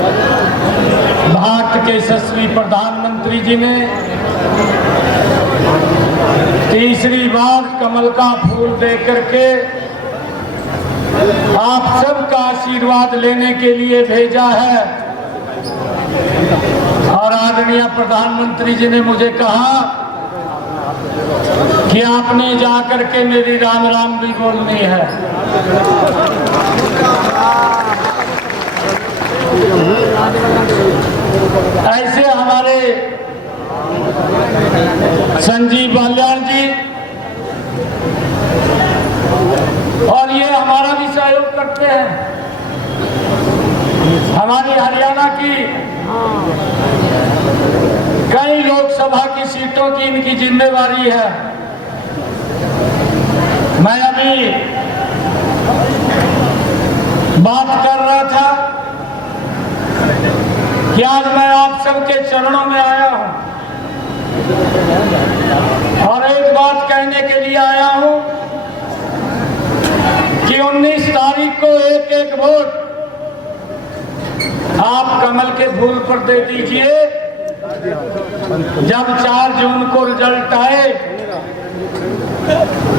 भारत के यशस्वी प्रधानमंत्री जी ने तीसरी बार कमल का फूल दे करके आप सबका आशीर्वाद लेने के लिए भेजा है। और आदरणीय प्रधानमंत्री जी ने मुझे कहा कि आपने जाकर के मेरी राम राम भी बोलनी है। ऐसे हमारे संजीव बाल्याण जी और ये हमारा भी सहयोग करते हैं। हमारी हरियाणा की कई लोकसभा की सीटों की इनकी जिम्मेवारी है। मैं अभी बात कर रहा था कि आज मैं आप सबके चरणों में आया हूं और एक बात कहने के लिए आया हूं कि 19 तारीख को एक एक वोट आप कमल के फूल पर दे दीजिए। जब 4 जून को रिजल्ट आए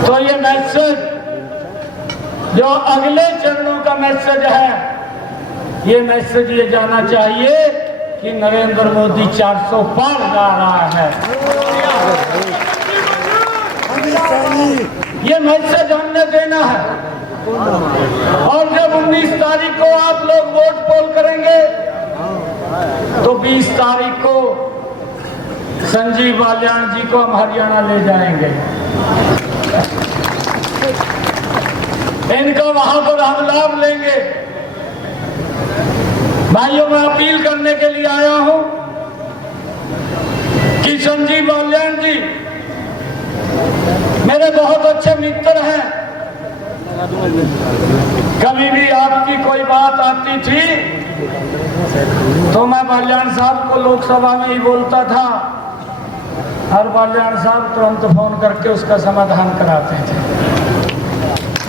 तो ये मैसेज जो अगले चरणों का मैसेज है, ये मैसेज ये जाना चाहिए कि नरेंद्र मोदी 400 पार जा रहा है। ये मैसेज हमने देना है। और जब 19 तारीख को आप लोग वोट पोल करेंगे तो 20 तारीख को संजीव बाल्याण जी को हम हरियाणा ले जाएंगे। इनका वहां पर हम लाभ लेंगे। भाइयों, मैं अपील करने के लिए आया हूं कि संजीव बाल्याण जी मेरे बहुत अच्छे मित्र हैं। कभी भी आपकी कोई बात आती थी तो मैं बाल्याण साहब को लोकसभा में ही बोलता था और बाल्याण साहब तुरंत फोन करके उसका समाधान कराते थे।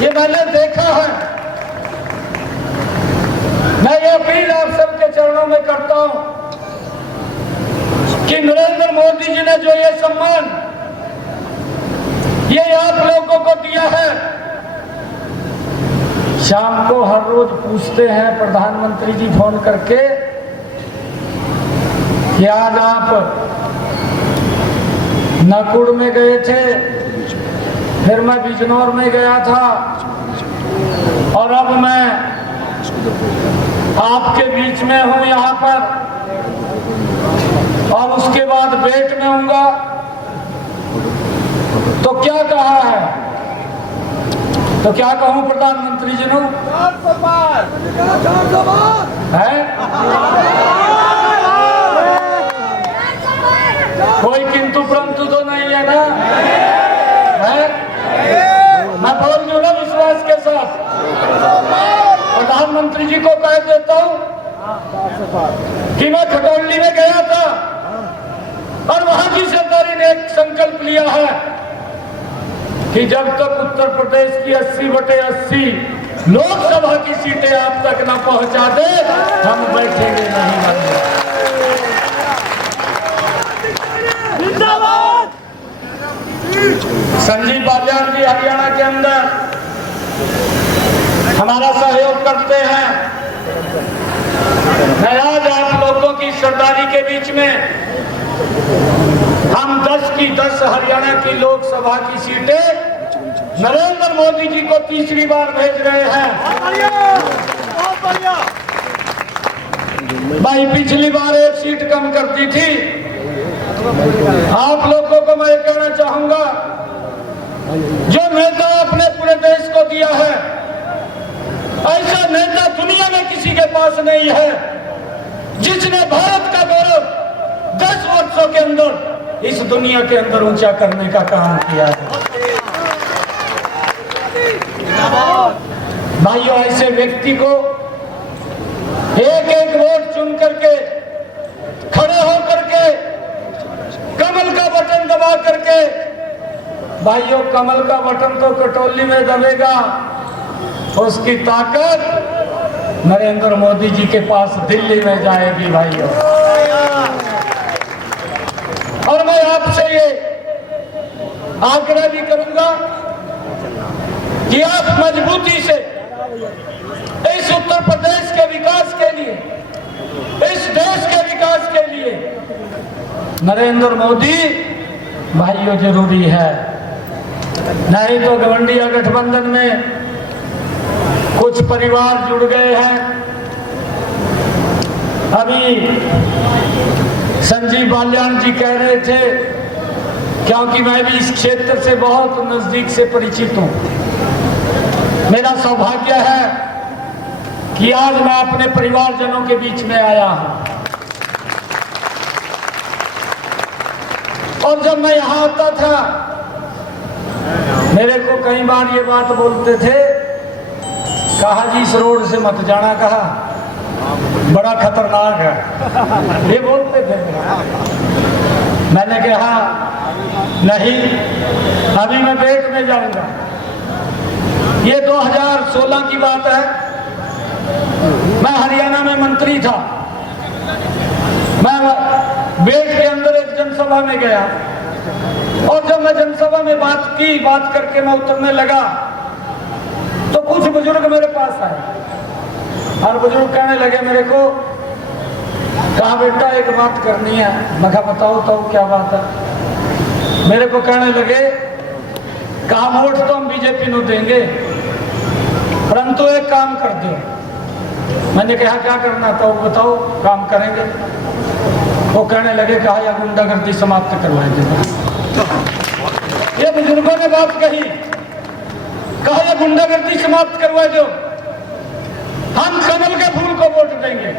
ये मैंने देखा है। मैं ये अपील आप सबके चरणों में करता हूं कि नरेंद्र मोदी जी ने जो ये सम्मान ये आप लोगों को दिया है, शाम को हर रोज पूछते हैं प्रधानमंत्री जी फोन करके कि आज आप नागपुर में गए थे, फिर मैं बिजनौर में गया था और अब मैं आपके बीच में हूं यहाँ पर और उसके बाद बेट में हूँगा। तो क्या कहा है? तो क्या कहूं प्रधानमंत्री जी ने? कोई किंतु परंतु तो नहीं है ना? है? मैं बोल दूं ना विश्वास के साथ। प्रधानमंत्री जी को कह देता हूं कि मैं खटौली में गया था और वहां की सरकारी ने एक संकल्प लिया है कि जब तक उत्तर प्रदेश की 80/80 लोकसभा की सीटें आप तक न पहुंचा दे, हम बैठेंगे नहीं। संजीव बाल्याण जी हरियाणा के अंदर हमारा सहयोग करते हैं। मैं आज आप लोगों की सरदारी के बीच में हम 10 की 10 हरियाणा की लोकसभा की सीटें नरेंद्र मोदी जी को तीसरी बार भेज रहे हैं। भाई पिछली बार एक सीट कम करती थी। आप लोगों को मैं कहना चाहूंगा, जो नेता आपने पूरे देश को दिया है, ऐसा नेता दुनिया में किसी के पास नहीं है जिसने भारत का गौरव 10 वर्षों के अंदर इस दुनिया के अंदर ऊंचा करने का काम किया है। भाइयों, ऐसे व्यक्ति को एक एक वोट चुन करके खड़े हो करके कमल का बटन दबा करके, भाइयों कमल का बटन तो कटौली में दबेगा, उसकी ताकत नरेंद्र मोदी जी के पास दिल्ली में जाएगी भाइयों। और मैं आपसे ये आग्रह भी करूंगा कि आप मजबूती से इस उत्तर प्रदेश के विकास के लिए, इस देश के विकास के लिए नरेंद्र मोदी भाइयों जरूरी है। नहीं तो गठबंधन गठबंधन में कुछ परिवार जुड़ गए हैं। अभी संजीव बाल्यान जी कह रहे थे, क्योंकि मैं भी इस क्षेत्र से बहुत नजदीक से परिचित हूं। मेरा सौभाग्य है कि आज मैं अपने परिवारजनों के बीच में आया हूं। और जब मैं यहां आता था, मेरे को कई बार ये बात बोलते थे, कहा जी इस रोड से मत जाना, कहा बड़ा खतरनाक है, ये बोलते थे। मैंने कहा नहीं, अभी मैं बेट में जाऊंगा। ये 2016 की बात है, मैं हरियाणा में मंत्री था। मैं बेट के अंदर एक जनसभा में गया और जब मैं जनसभा में बात करके मैं उतरने लगा तो कुछ बुजुर्ग मेरे पास आए और बुजुर्ग कहने लगे मेरे को, कहा बेटा एक बात करनी है। मैं कहा बताओ तो क्या बात है। मेरे को कहने लगे, कहा वोट तो हम बीजेपी को देंगे, परंतु एक काम कर दो। मैंने कहा क्या करना था, वो बताओ, काम करेंगे। वो कहने लगे, कहा या गुंडागर्दी समाप्त करवा देना। ये बुजुर्गों ने बात कही, कहा या गुंडागर्दी समाप्त करवा दो, हम कमल के फूल को वोट देंगे।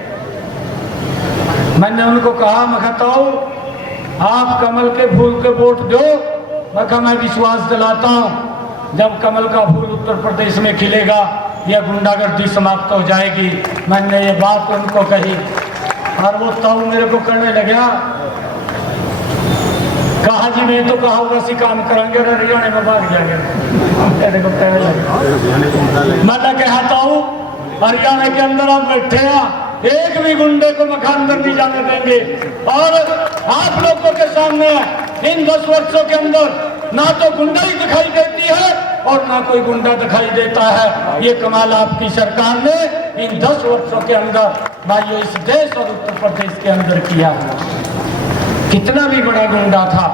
मैंने उनको कहा, मैं कहता हूं आप कमल के फूल के वोट दो। मैं कहा मैं विश्वास दिलाता हूं जब कमल का फूल उत्तर प्रदेश में खिलेगा यह गुंडागर्दी समाप्त हो जाएगी। मैंने ये बात उनको कही और वो ताऊ मेरे को करने लगा, कहा जी मैं तो कहा वैसी काम करेंगे और हरियाणा में भाग जाएंगे। मैंने कहा ताऊ हरियाणा के अंदर आप बैठे हैं, एक भी गुंडे को मकान अंदर नहीं जाने देंगे। और आप लोगों के सामने इन 10 वर्षों के अंदर ना तो गुंडाई दिखाई देती है और ना कोई गुंडा दिखाई देता है। ये कमाल आपकी सरकार ने इन 10 वर्षों के अंदर भाइयों इस देश और उत्तर प्रदेश के अंदर किया। कितना भी बड़ा गुंडा था,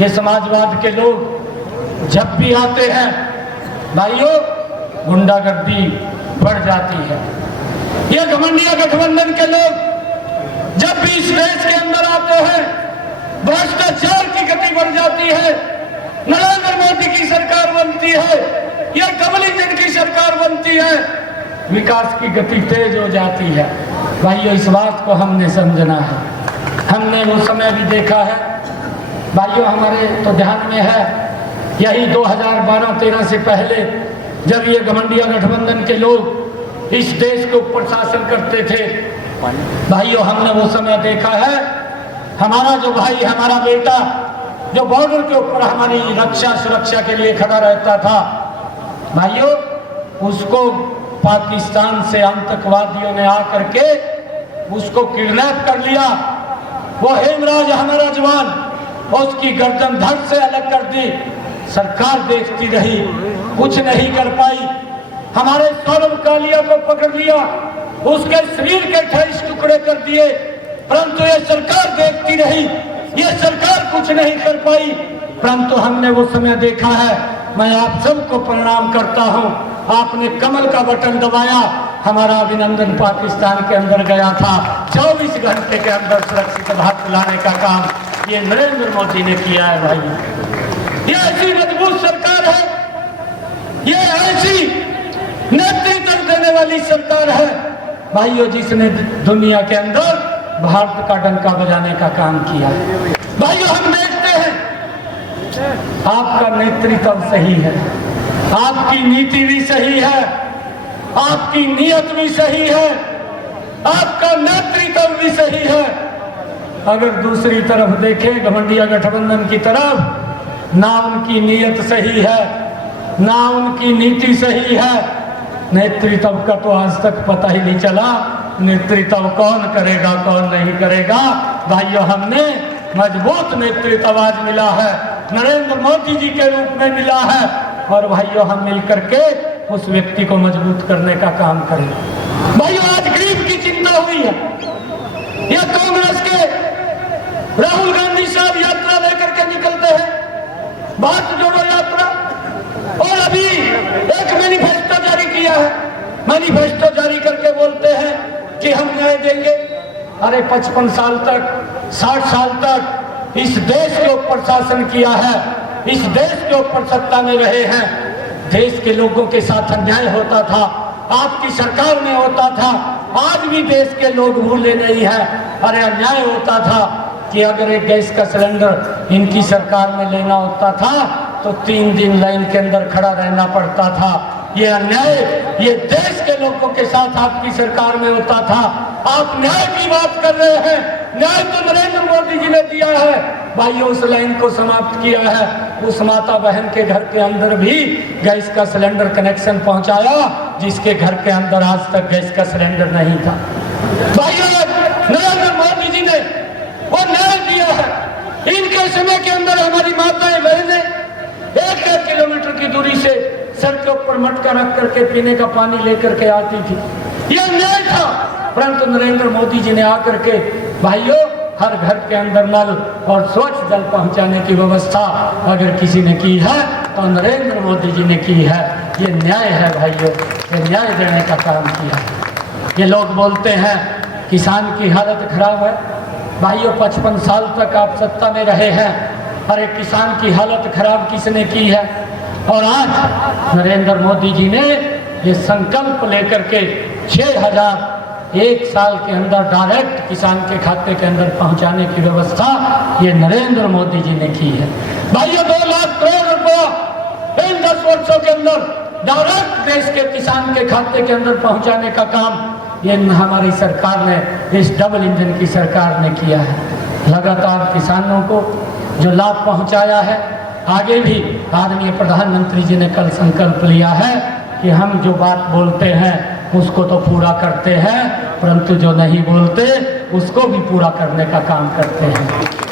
ये समाजवाद के लोग जब भी आते हैं भाइयों गुंडागर्दी बढ़ जाती है। ये घमंडिया गठबंधन के लोग जब भी इस देश के अंदर आते हैं भ्रष्टाचार की गति बढ़ जाती है। नरेंद्र मोदी की सरकार बनती है, यह कमलीजन की सरकार बनती है, विकास की गति तेज हो जाती है। भाइयों इस बात को हमने समझना है। हमने वो समय भी देखा है भाइयों, हमारे तो ध्यान में है यही 2012-13 से पहले जब ये घमंडिया गठबंधन के लोग इस देश के ऊपर शासन करते थे भाइयों, हमने वो समय देखा है। हमारा जो भाई, हमारा बेटा जो बॉर्डर के ऊपर हमारी रक्षा सुरक्षा के लिए खड़ा रहता था भाइयों, उसको पाकिस्तान से आतंकवादियों ने आकर के उसको किडनैप कर लिया। वो हेमराज हमारा जवान, उसकी गर्दन धड़ से अलग कर दी। सरकार देखती रही, कुछ नहीं कर पाई। हमारे सौरभ कालिया को पकड़ लिया, उसके शरीर के 28 टुकड़े कर दिए, परंतु ये सरकार देखती रही, ये सरकार कुछ नहीं कर पाई। परंतु हमने वो समय देखा है। मैं आप सबको प्रणाम करता हूं, आपने कमल का बटन दबाया, हमारा अभिनंदन पाकिस्तान के अंदर गया था। 24 घंटे के अंदर सुरक्षित भारत लाने का काम ये नरेंद्र मोदी ने किया है भाई। ये ऐसी मजबूत सरकार है, ये ऐसी नेतृत्व देने वाली सरकार है भाइयों, जिसने दुनिया के अंदर भारत का डंका बजाने का काम किया। भाइयों हम देखते हैं आपका नेतृत्व सही है, आपकी नीति भी सही है, आपकी नीयत भी सही है, आपका नेतृत्व भी सही है। अगर दूसरी तरफ देखें घमंडिया गठबंधन की तरफ, ना उनकी नीयत सही है, ना उनकी नीति सही है, नेतृत्व का तो आज तक पता ही नहीं चला। नेतृत्व कौन करेगा कौन नहीं करेगा। भाइयों, हमने मजबूत नेतृत्व आज मिला है, नरेंद्र मोदी जी के रूप में मिला है। और भाइयों, हम मिलकर के उस व्यक्ति को मजबूत करने का काम करें। भाइयों, आज गरीब की चिंता हुई है। यह कांग्रेस के राहुल गांधी साहब यात्रा लेकर के निकलते हैं, भारत जोड़ो यात्रा, और अभी एक मैनिफेस्टो जारी किया है। मैनिफेस्टो जारी करके बोलते हैं कि हम न्याय देंगे। अरे 55 साल तक, 60 साल तक इस देश के ऊपर शासन किया है, इस देश के ऊपर सत्ता में रहे हैं। देश के लोगों के साथ अन्याय होता था, आपकी सरकार में होता था, आज भी देश के लोग भूले नहीं हैं। अरे अन्याय होता था कि अगर एक गैस का सिलेंडर इनकी सरकार में लेना होता था तो 3 दिन लाइन के अंदर खड़ा रहना पड़ता था। ये अन्याय ये देश के लोगों के साथ आपकी सरकार में होता था। आप न्याय की बात कर रहे हैं, न्याय तो नरेंद्र मोदी जी ने दिया है। भाइयों, उस लाइन को समाप्त किया है। उस माता बहन के घर के अंदर भी गैस का सिलेंडर कनेक्शन पहुंचाया जिसके घर के अंदर आज तक गैस का सिलेंडर नहीं था। भाइयों, नरेंद्र मोदी जी ने वो न्याय दिया है। इनके समय के अंदर हमारी माताएं बहनें 1-1 किलोमीटर की दूरी से सर के ऊपर मटका रख करके पीने का पानी लेकर के आती थी। यह न्याय था। परंतु नरेंद्र मोदी जी ने आकर के भाइयों हर घर के अंदर नल और स्वच्छ जल पहुंचाने की व्यवस्था अगर किसी ने की है तो नरेंद्र मोदी जी ने की है। ये न्याय है भाइयों, ये न्याय देने का काम किया है। ये लोग बोलते हैं किसान की हालत खराब है। भाइयों, 55 साल तक आप सत्ता में रहे हैं। अरे किसान की हालत खराब किसने की है? और आज नरेंद्र मोदी जी ने ये संकल्प लेकर के 6,000 एक साल के अंदर डायरेक्ट किसान के खाते के अंदर पहुंचाने की व्यवस्था ये नरेंद्र मोदी जी ने की है। भाइयों, 2 लाख करोड़ रुपया इन 10 वर्षों के अंदर डायरेक्ट देश के किसान के खाते के अंदर पहुंचाने का काम ये हमारी सरकार ने, इस डबल इंजन की सरकार ने किया है। लगातार किसानों को जो लाभ पहुंचाया है, आगे भी आदरणीय प्रधानमंत्री जी ने कल संकल्प लिया है कि हम जो बात बोलते हैं उसको तो पूरा करते हैं, परंतु जो नहीं बोलते उसको भी पूरा करने का काम करते हैं।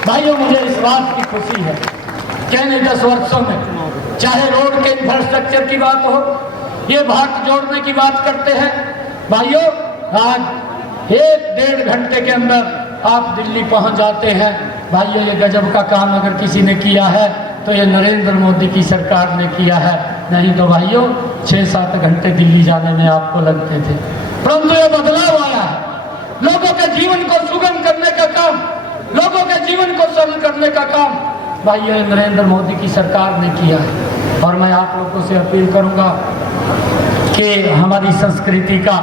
भाइयों, मुझे इस बात की खुशी है कि इन 10 वर्षों में चाहे रोड के इंफ्रास्ट्रक्चर की बात हो, ये भारत जोड़ने की बात करते हैं। भाइयों, आज 1-1.5 घंटे के अंदर आप दिल्ली पहुंच जाते हैं। भाइयों, ये गजब का काम अगर किसी ने किया है तो ये नरेंद्र मोदी की सरकार ने किया है। नहीं तो भाइयों 6-7 घंटे दिल्ली जाने में आपको लगते थे। परंतु ये बदलाव आया है। लोगों के जीवन को सुगम करने का काम, लोगों के जीवन को सरल करने का काम भाइयों नरेंद्र मोदी की सरकार ने किया है। और मैं आप लोगों से अपील करूंगा कि हमारी संस्कृति का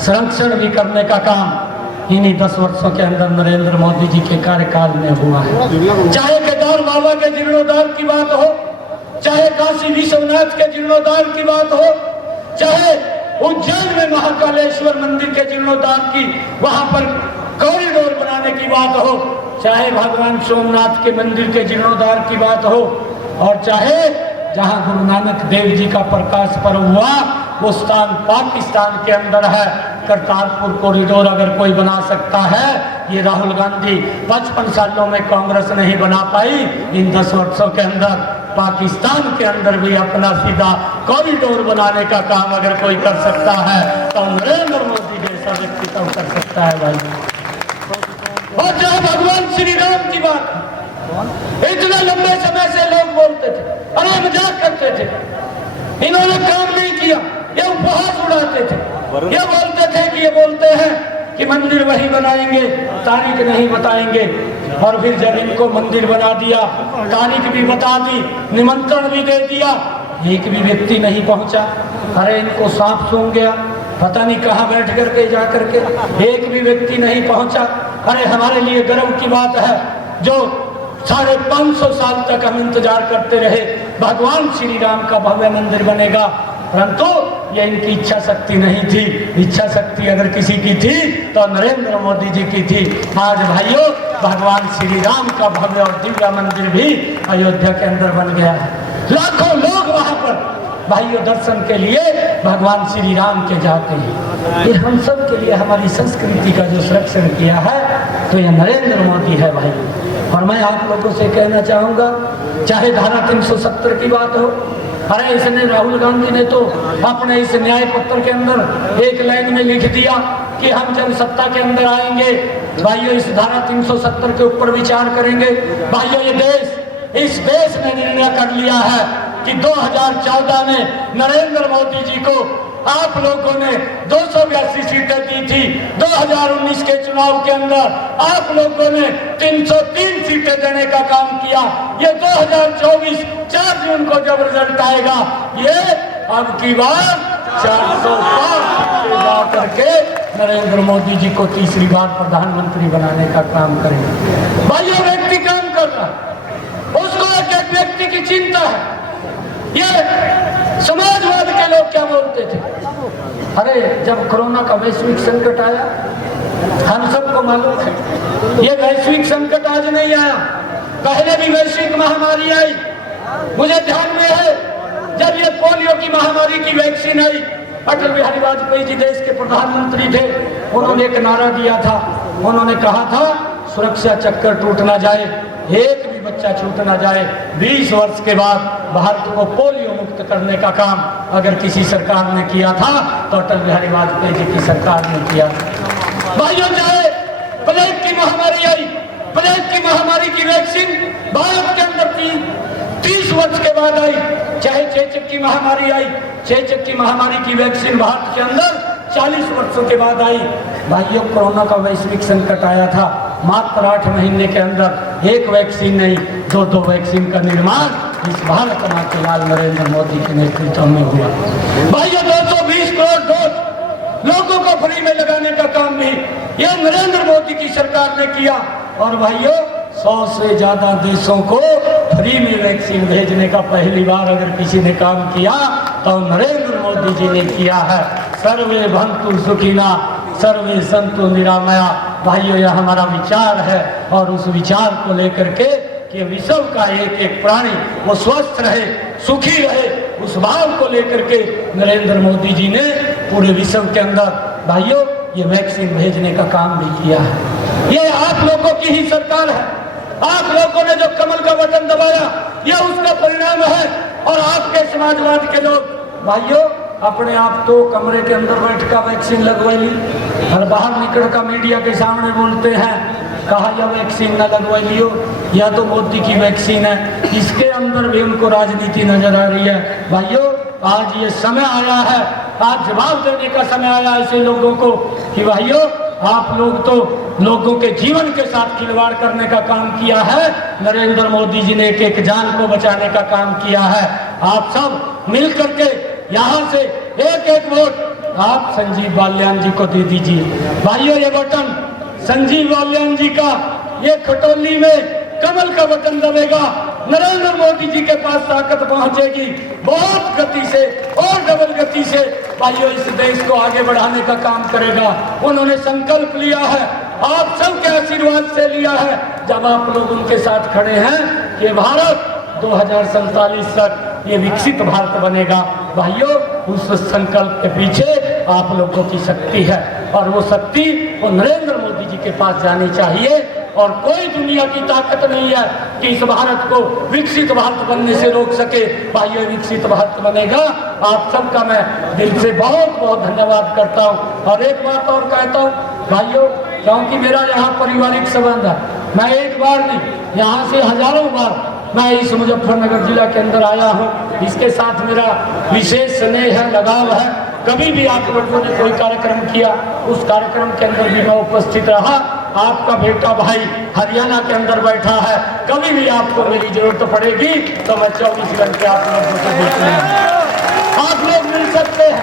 संरक्षण भी करने का काम इन्हीं 10 वर्षों के अंदर नरेंद्र मोदी जी के कार्यकाल में हुआ है। चाहे केदार बाबा के जीर्णोद्धार की बात हो, चाहे काशी विश्वनाथ के जीर्णोद्धार की बात हो, चाहे उज्जैन में महाकालेश्वर मंदिर के जीर्णोद्धार की वहां पर कॉरिडोर बनाने की बात हो, चाहे भगवान सोमनाथ के मंदिर के जीर्णोद्धार की बात हो, और चाहे जहां गुरु नानक देव जी का प्रकाश पर्व हुआ वो स्थान पाकिस्तान के अंदर है। करतारपुर कॉरिडोर अगर कोई बना सकता है, ये राहुल गांधी 55 सालों में कांग्रेस नहीं बना पाई, इन 10 वर्षों के अंदर पाकिस्तान के अंदर भी अपना सीधा कॉरिडोर बनाने का काम अगर कोई कर सकता है तो नरेंद्र मोदी जैसा व्यक्तित्व कर सकता है भाई। और चाहे भगवान श्री राम की बात, इतने लंबे समय से लोग बोलते थे, अरे मजाक करते थे, इन्होंने काम नहीं किया, ये उपहास उड़ाते थे, ये बोलते थे कि ये बोलते हैं कि मंदिर वही बनाएंगे, तारीख नहीं बताएंगे। और फिर जब इनको मंदिर बना दिया, तारीख भी बता दी, निमंत्रण भी दे दिया, एक भी व्यक्ति नहीं पहुंचा। अरे इनको सांप सूंघ गया, पता नहीं कहाँ बैठ करके जा करके, एक भी व्यक्ति नहीं पहुंचा। अरे हमारे लिए गर्व की बात है, जो 550 साल तक हम इंतजार करते रहे, भगवान श्री राम का भव्य मंदिर बनेगा, परंतु ये इनकी इच्छा शक्ति नहीं थी। इच्छा शक्ति अगर किसी की थी तो नरेंद्र मोदी जी की थी। आज भाइयों भगवान श्री राम का भव्य और दिव्य मंदिर भी अयोध्या के अंदर बन गया है। लाखों लोग वहां पर भाइयों दर्शन के लिए भगवान श्री राम के जाते हैं। ये हम सब के लिए हमारी संस्कृति का जो संरक्षण किया है तो ये नरेंद्र मोदी है भाई। और मैं आप लोगों से कहना चाहूँगा, चाहे धारा 370 की बात हो, अरे इसने राहुल गांधी ने तो अपने इस न्याय पत्र के अंदर एक लाइन में लिख दिया कि हम जब सत्ता के अंदर आएंगे भाइयों इस धारा 370 के ऊपर विचार करेंगे। भाइयों ये इस देश ने निर्णय कर लिया है कि 2014 में नरेंद्र मोदी जी को आप लोगों ने 282 सीटें दी थी। 2019 के चुनाव के अंदर आप लोगों ने 303 सीटें देने का काम किया। ये 2024 4 जून को जब रिजल्ट आएगा ये अब की बार 405 सीटें ला करके नरेंद्र मोदी जी को तीसरी बार प्रधानमंत्री बनाने का काम करेंगे। भाई ये व्यक्ति काम कर रहा है, उसको एक व्यक्ति की चिंता है। ये समाजवाद के लोग क्या बोलते थे, अरे जब कोरोना का वैश्विक संकट आया हम सबको मालूम है ये वैश्विक संकट आज नहीं आया, पहले भी वैश्विक महामारी आई। मुझे ध्यान में है जब ये पोलियो की महामारी की वैक्सीन आई, अटल बिहारी वाजपेयी जी देश के प्रधानमंत्री थे, उन्होंने एक नारा दिया था, उन्होंने कहा था सुरक्षा चक्कर टूट ना जाए, एक भी बच्चा छूट ना जाए। 20 वर्ष के बाद भारत को पोलियो मुक्त करने का काम अगर किसी सरकार ने किया था तो अटल बिहारी वाजपेयी जी की सरकार ने किया। भाइयों चाहे प्लेग की महामारी आई, प्लेग की महामारी की वैक्सीन भारत के अंदर 30 वर्ष के बाद आई, चाहे चेचक की महामारी आई, चेचक की महामारी की वैक्सीन भारत के अंदर 40 वर्षों के बाद आई। भाइयों कोरोना का वैश्विक संकट आया था, मात्र 8 महीने के अंदर एक वैक्सीन नहीं 2 वैक्सीन का निर्माण इस भारत माँ के लाल नरेंद्र मोदी के नेतृत्व में हुआ। भाइयों 220 करोड़ डोज लोगों को फ्री में लगाने का काम भी यह नरेंद्र मोदी की सरकार ने किया। और भाइयों 100 से ज्यादा देशों को फ्री में वैक्सीन भेजने का पहली बार अगर किसी ने काम किया तो नरेंद्र मोदी जी ने किया है। सर्वे भवन्तु सुखिनः सर्वे सन्तु निरामया। भाइयों यह हमारा विचार है और उस विचार को लेकर के कि विश्व का एक एक प्राणी वो स्वस्थ रहे, सुखी रहे, उस भाव को लेकर के नरेंद्र मोदी जी ने पूरे विश्व के अंदर भाइयों ये वैक्सीन भेजने का काम भी किया है। ये आप लोगों की ही सरकार है, आप लोगों ने जो कमल का बटन दबाया यह उसका परिणाम है। और आपके समाजवाद के लोग भाइयों अपने आप तो कमरे के अंदर बैठ कर वैक्सीन लगवा ली और बाहर निकल कर मीडिया के सामने बोलते हैं, कहा यह वैक्सीन न लगवा लियो, यह तो मोदी की वैक्सीन है। इसके अंदर भी उनको राजनीति नजर आ रही है। भाइयों आज ये समय आया है, आज जवाब देने का समय आया ऐसे लोगों को कि भाइयों आप लोग तो लोगों के जीवन के साथ खिलवाड़ करने का काम किया है, नरेंद्र मोदी जी ने एक एक जान को बचाने का काम किया है। आप सब मिल करके यहाँ से एक एक वोट आप संजीव बाल्यान जी को दे दीजिए। भाइयों ये बटन संजीव बाल्यान जी का ये खटोली में कमल का बटन दबेगा, नरेंद्र मोदी जी के पास ताकत पहुंचेगी बहुत गति से और डबल गति से। भाइयों इस देश को आगे बढ़ाने का काम करेगा। उन्होंने संकल्प लिया है, आप सबके आशीर्वाद से लिया है, जब आप लोग उनके साथ खड़े हैं कि भारत 2047 तक ये विकसित भारत बनेगा। भाइयों उस संकल्प के पीछे आप लोगों की शक्ति है और वो शक्ति वो नरेंद्र मोदी जी के पास जानी चाहिए। और कोई दुनिया की ताकत नहीं है कि इस भारत को विकसित भारत बनने से रोक सके। भाइयों विकसित भारत बनेगा। आप सबका मैं दिल से बहुत बहुत धन्यवाद करता हूँ। और एक बात और कहता हूँ भाइयों, क्योंकि मेरा यहाँ पारिवारिक संबंध है, मैं एक बार नहीं यहाँ से हजारों बार मैं इस मुजफ्फरनगर जिला के अंदर आया हूँ। इसके साथ मेरा विशेष स्नेह है, लगाव है। कभी भी आप लोगों ने कोई कार्यक्रम किया उस कार्यक्रम के अंदर भी मैं उपस्थित रहा। आपका बेटा भाई हरियाणा के अंदर बैठा है, कभी भी आपको मेरी जरूरत पड़ेगी तो मैं 24 घंटे आप लोगों को देखूंगा। आप लोग मिल सकते हैं,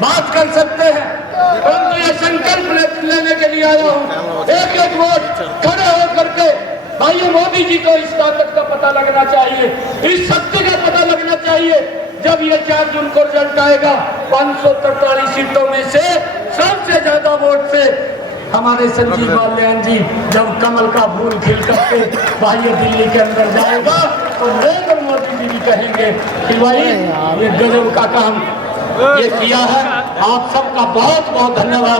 बात कर सकते हैं, परंतु ये संकल्प लेने के लिए आया हूँ। एक एक वोट खड़े होकर के भाइयों मोदी जी को इस ताकत का पता लगना चाहिए, इस शक्ति का पता लगना चाहिए। जब ये 4 जून को रिजल्ट आएगा 543 सीटों में से सबसे ज्यादा वोट से हमारे संजीव बाल्यान जी जब कमल का फूल खिल करके भाइयों दिल्ली के अंदर जाएगा तो नरेंद्र मोदी जी भी कहेंगे कि भाई ये गजब का काम ये किया है। आप सबका बहुत बहुत धन्यवाद।